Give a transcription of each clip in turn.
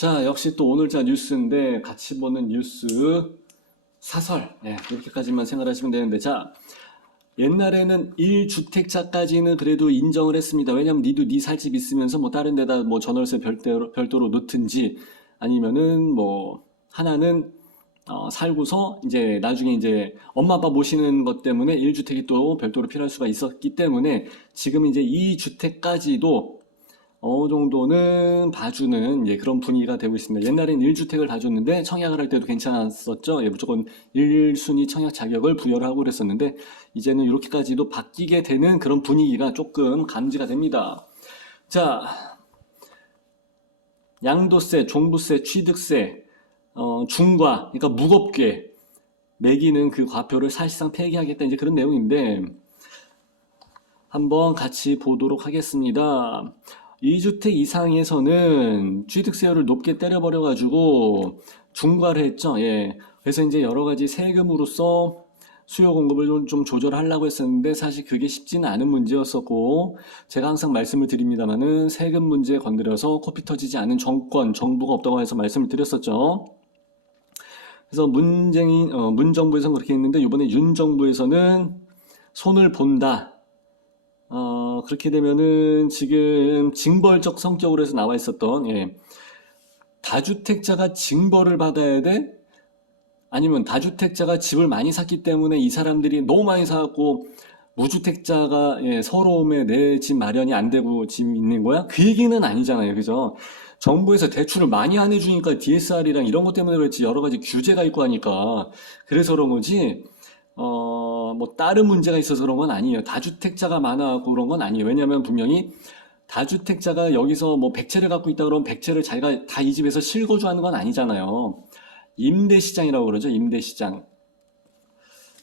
자, 역시 또 오늘자 뉴스인데 같이 보는 뉴스 사설. 이렇게까지만 생각하시면 되는데, 자, 옛날에는 1주택자까지는 그래도 인정을 했습니다. 왜냐면 니도 니 살 집 있으면서 뭐 다른 데다 뭐 전월세 별도로 놓든지 아니면은 뭐 하나는 살고서 이제 나중에 이제 엄마 아빠 모시는 것 때문에 1주택이 또 별도로 필요할 수가 있었기 때문에 지금 이제 2주택까지도 어느 정도는 봐주는 그런 분위기가 되고 있습니다. 옛날엔 1주택을 봐줬는데 청약을 할 때도 괜찮았었죠. 무조건 1순위 청약 자격을 부여를 하고 그랬었는데 이제는 이렇게까지도 바뀌게 되는 그런 분위기가 조금 감지가 됩니다. 자, 양도세, 종부세, 취득세, 중과, 그러니까 무겁게 매기는 그 과표를 사실상 폐기하겠다 이제 그런 내용인데 한번 같이 보도록 하겠습니다. 2주택 이상에서는 취득세율을 높게 때려버려가지고 중과를 했죠. 그래서 이제 여러 가지 세금으로서 수요 공급을 좀 조절하려고 했었는데 사실 그게 쉽지는 않은 문제였었고 제가 항상 말씀을 드립니다만은 세금 문제에 건드려서 코피 터지지 않은 정부가 없다고 해서 말씀을 드렸었죠. 그래서 문정부에서는 그렇게 했는데 이번에 윤정부에서는 손을 본다. 그렇게 되면은 지금 징벌적 성격으로 해서 나와 있었던 다주택자가 징벌을 받아야 돼? 아니면 다주택자가 집을 많이 샀기 때문에 이 사람들이 너무 많이 사갖고 무주택자가 서러움에 내 집 마련이 안 되고 집 있는 거야? 그 얘기는 아니잖아요. 그죠? 정부에서 대출을 많이 안 해주니까 DSR이랑 이런 것 때문에 그렇지 여러 가지 규제가 있고 하니까 그래서 그런 거지 뭐 다른 문제가 있어서 그런 건 아니에요. 다주택자가 많아갖고 그런 건 아니에요. 왜냐하면 분명히 다주택자가 여기서 뭐 100채를 갖고 있다 그러면 100채를 자기가 다 이 집에서 실거주하는 건 아니잖아요. 임대시장이라고 그러죠. 임대시장.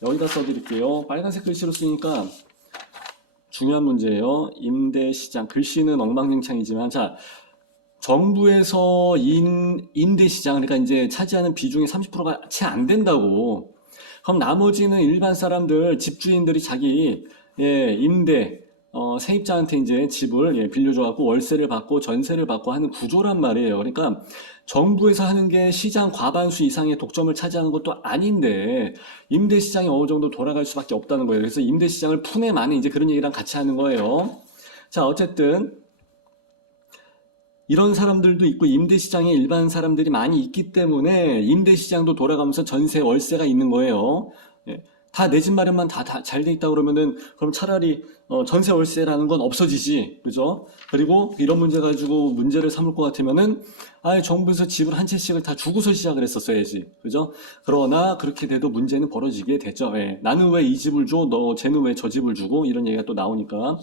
여기다 써드릴게요. 빨간색 글씨로 쓰니까 중요한 문제예요. 임대시장. 글씨는 엉망진창이지만 자 정부에서 임대시장 그러니까 이제 차지하는 비중이 30%가 채 안 된다고. 그럼 나머지는 일반 사람들, 집주인들이 자기 임대 세입자한테 이제 집을 빌려줘갖고 월세를 받고 전세를 받고 하는 구조란 말이에요. 그러니까 정부에서 하는 게 시장 과반수 이상의 독점을 차지하는 것도 아닌데 임대시장이 어느 정도 돌아갈 수밖에 없다는 거예요. 그래서 임대시장을 푸네마는 이제 그런 얘기랑 같이 하는 거예요. 자, 어쨌든 이런 사람들도 있고 임대시장에 일반 사람들이 많이 있기 때문에 임대시장도 돌아가면서 전세, 월세가 있는 거예요. 다 내 집 마련만 다 잘 돼 있다 그러면은 그럼 차라리 전세 월세라는 건 없어지지, 그죠? 그리고 이런 문제 가지고 문제를 삼을 것 같으면은 아예 정부에서 집을 한 채씩을 다 주고서 시작을 했었어야지, 그죠? 그러나 그렇게 돼도 문제는 벌어지게 되죠. 나는 왜 이 집을 줘? 쟤는 왜 저 집을 주고? 이런 얘기가 또 나오니까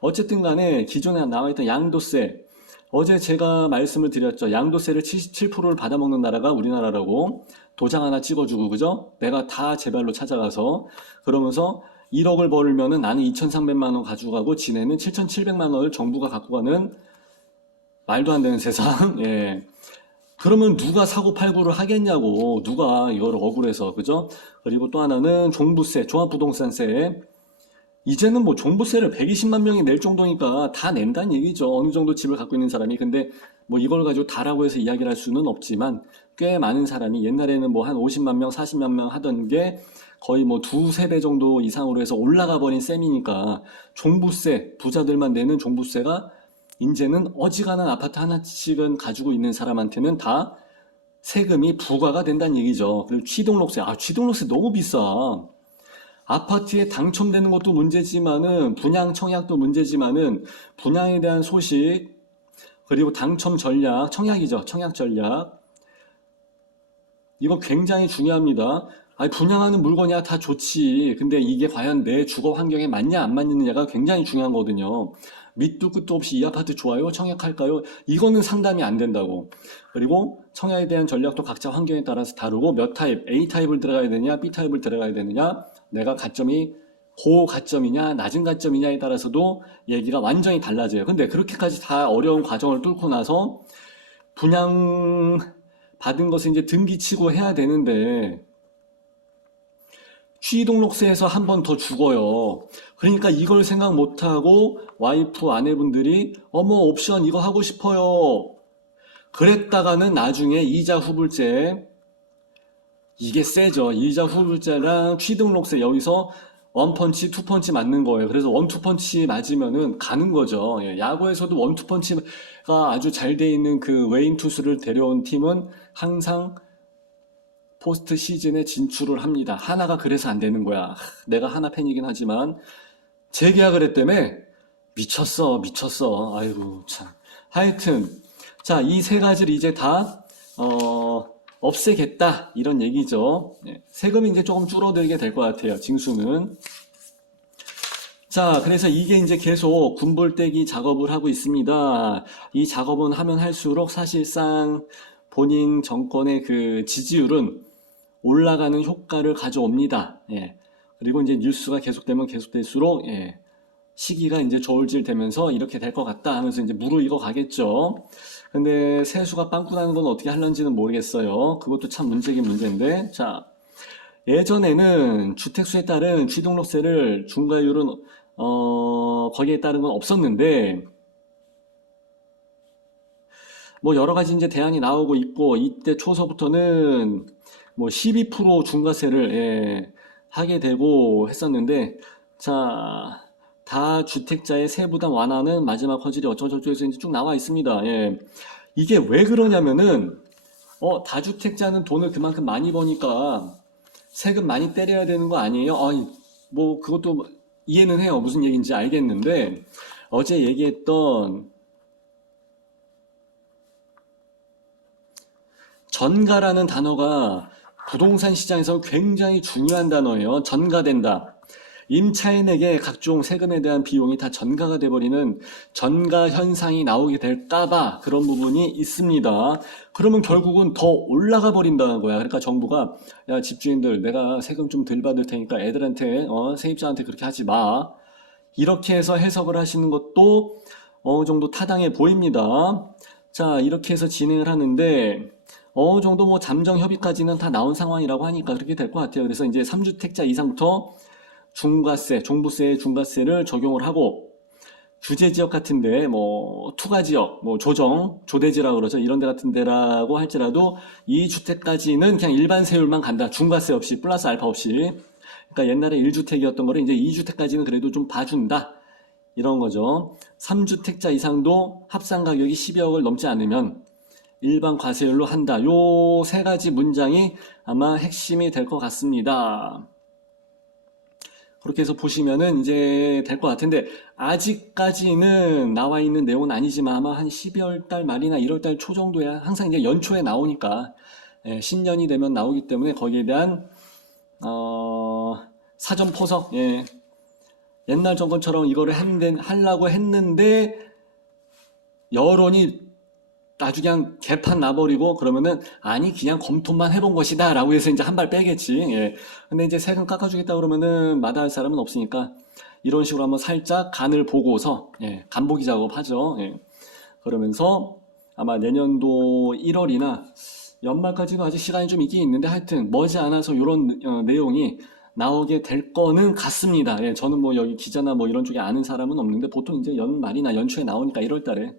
어쨌든 간에 기존에 나와있던 양도세 어제 제가 말씀을 드렸죠. 양도세를 77%를 받아먹는 나라가 우리나라라고 도장 하나 찍어주고 그죠? 내가 다 제발로 찾아가서 그러면서 1억을 벌면은 나는 2,300만 원 가져가고 지네는 7,700만 원을 정부가 갖고 가는 말도 안 되는 세상. 그러면 누가 사고 팔고를 하겠냐고. 누가 이걸 억울해서 그죠? 그리고 또 하나는 종부세, 종합부동산세. 이제는 뭐 종부세를 120만 명이 낼 정도니까 다 낸다는 얘기죠. 어느 정도 집을 갖고 있는 사람이. 근데 뭐 이걸 가지고 다라고 해서 이야기를 할 수는 없지만 꽤 많은 사람이 옛날에는 뭐 한 50만 명, 40만 명 하던 게 거의 뭐 두세 배 정도 이상으로 해서 올라가 버린 셈이니까 종부세, 부자들만 내는 종부세가 이제는 어지간한 아파트 하나씩은 가지고 있는 사람한테는 다 세금이 부과가 된다는 얘기죠. 그리고 취등록세, 취등록세 너무 비싸. 아파트에 당첨되는 것도 문제지만은 분양 청약도 문제지만은 분양에 대한 소식 그리고 당첨 전략, 청약이죠. 청약 전략. 이거 굉장히 중요합니다. 분양하는 물건이야 다 좋지. 근데 이게 과연 내 주거 환경에 맞냐 안 맞느냐가 굉장히 중요한 거거든요. 밑도 끝도 없이 이 아파트 좋아요? 청약할까요? 이거는 상담이 안 된다고. 그리고 청약에 대한 전략도 각자 환경에 따라서 다르고 몇 타입, A 타입을 들어가야 되냐, B 타입을 들어가야 되느냐, 내가 가점이 고가점이냐, 낮은 가점이냐에 따라서도 얘기가 완전히 달라져요. 근데 그렇게까지 다 어려운 과정을 뚫고 나서 분양 받은 것을 이제 등기치고 해야 되는데 취등록세에서 한 번 더 죽어요. 그러니까 이걸 생각 못하고 와이프 아내분들이 어머 옵션 이거 하고 싶어요. 그랬다가는 나중에 이자 후불제, 이게 세죠. 이자 후불제랑 취등록세 여기서 원펀치, 투펀치 맞는 거예요. 그래서 원투펀치 맞으면은 가는 거죠. 예, 야구에서도 원투펀치가 아주 잘 돼 있는 그 외인 투수를 데려온 팀은 항상 포스트 시즌에 진출을 합니다. 하나가 그래서 안 되는 거야. 내가 하나 팬이긴 하지만 재계약을 했다며 미쳤어, 미쳤어. 아이고 참. 하여튼 자, 이 세 가지를 이제 다 없애겠다 이런 얘기죠. 네, 세금이 이제 조금 줄어들게 될 것 같아요. 징수는. 자, 그래서 이게 이제 계속 군불대기 작업을 하고 있습니다. 이 작업은 하면 할수록 사실상 본인 정권의 그 지지율은 올라가는 효과를 가져옵니다. 예. 그리고 이제 뉴스가 계속되면 계속될수록 예, 시기가 이제 저울질되면서 이렇게 될 것 같다 하면서 이제 무르익어 가겠죠. 근데 세수가 빵꾸 나는 건 어떻게 할런지는 모르겠어요. 그것도 참 문제긴 문제인데. 자, 예전에는 주택수에 따른 취등록세를 중과율은 거기에 따른 건 없었는데 뭐 여러 가지 이제 대안이 나오고 있고 이때 초서부터는 뭐 12% 중과세를 예, 하게 되고 했었는데 자 다주택자의 세부담 완화는 마지막 허질이 어쩌고저쩌고 이제 쭉 나와 있습니다. 예. 이게 왜 그러냐면은 다주택자는 돈을 그만큼 많이 버니까 세금 많이 때려야 되는 거 아니에요? 아니, 뭐 그것도 이해는 해요. 무슨 얘기인지 알겠는데 어제 얘기했던 전가라는 단어가 부동산 시장에서 굉장히 중요한 단어예요. 전가된다. 임차인에게 각종 세금에 대한 비용이 다 전가가 돼버리는 전가 현상이 나오게 될까봐 그런 부분이 있습니다. 그러면 결국은 더 올라가 버린다는 거야. 그러니까 정부가 야 집주인들 내가 세금 좀 덜 받을 테니까 애들한테 세입자한테 그렇게 하지 마. 이렇게 해서 해석을 하시는 것도 어느 정도 타당해 보입니다. 자 이렇게 해서 진행을 하는데 어느 정도 뭐 잠정 협의까지는 다 나온 상황이라고 하니까 그렇게 될 것 같아요. 그래서 이제 3주택자 이상부터 중과세, 종부세 중과세를 적용을 하고 규제지역 같은데 뭐 투가지역, 뭐 조대지라고 그러죠. 이런 데 같은 데라고 할지라도 2주택까지는 그냥 일반 세율만 간다. 중과세 없이 플러스 알파 없이. 그러니까 옛날에 1주택이었던 거를 이제 2주택까지는 그래도 좀 봐준다. 이런 거죠. 3주택자 이상도 합산 가격이 10억을 넘지 않으면 일반 과세율로 한다. 요 세 가지 문장이 아마 핵심이 될 것 같습니다. 그렇게 해서 보시면은 이제 될 것 같은데 아직까지는 나와 있는 내용은 아니지만 아마 한 12월 달 말이나 1월 달 초 정도야 항상 이제 연초에 나오니까 예, 신년이 되면 나오기 때문에 거기에 대한 사전 포석 예, 옛날 정권처럼 이거를 하려고 했는데 여론이 나중에 그냥 개판 나버리고 그러면은 아니 그냥 검토만 해본 것이다 라고 해서 이제 한 발 빼겠지. 예. 근데 이제 세금 깎아주겠다 그러면은 마다할 사람은 없으니까 이런 식으로 한번 살짝 간을 보고서 예, 간보기 작업하죠. 예. 그러면서 아마 내년도 1월이나 연말까지도 아직 시간이 좀 있긴 있는데 하여튼 머지않아서 이런 내용이 나오게 될 거는 같습니다. 예, 저는 뭐 여기 기자나 뭐 이런 쪽에 아는 사람은 없는데 보통 이제 연말이나 연초에 나오니까 1월 달에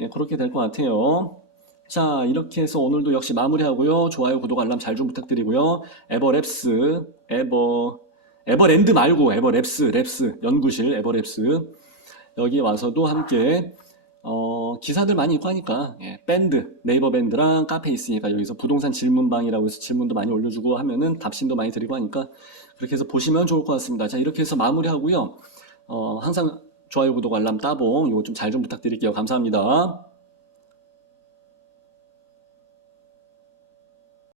예, 그렇게 될 것 같아요. 자, 이렇게 해서 오늘도 역시 마무리하고요. 좋아요, 구독, 알람 잘 좀 부탁드리고요. 에버랜드 말고 랩스, 연구실 에버랩스. 여기 와서도 함께, 기사들 많이 있고 하니까, 예, 네이버 밴드랑 카페 있으니까 여기서 부동산 질문방이라고 해서 질문도 많이 올려주고 하면은 답신도 많이 드리고 하니까 그렇게 해서 보시면 좋을 것 같습니다. 자, 이렇게 해서 마무리하고요. 항상 좋아요, 구독, 알람, 따봉, 이거 좀 잘 좀 부탁드릴게요. 감사합니다.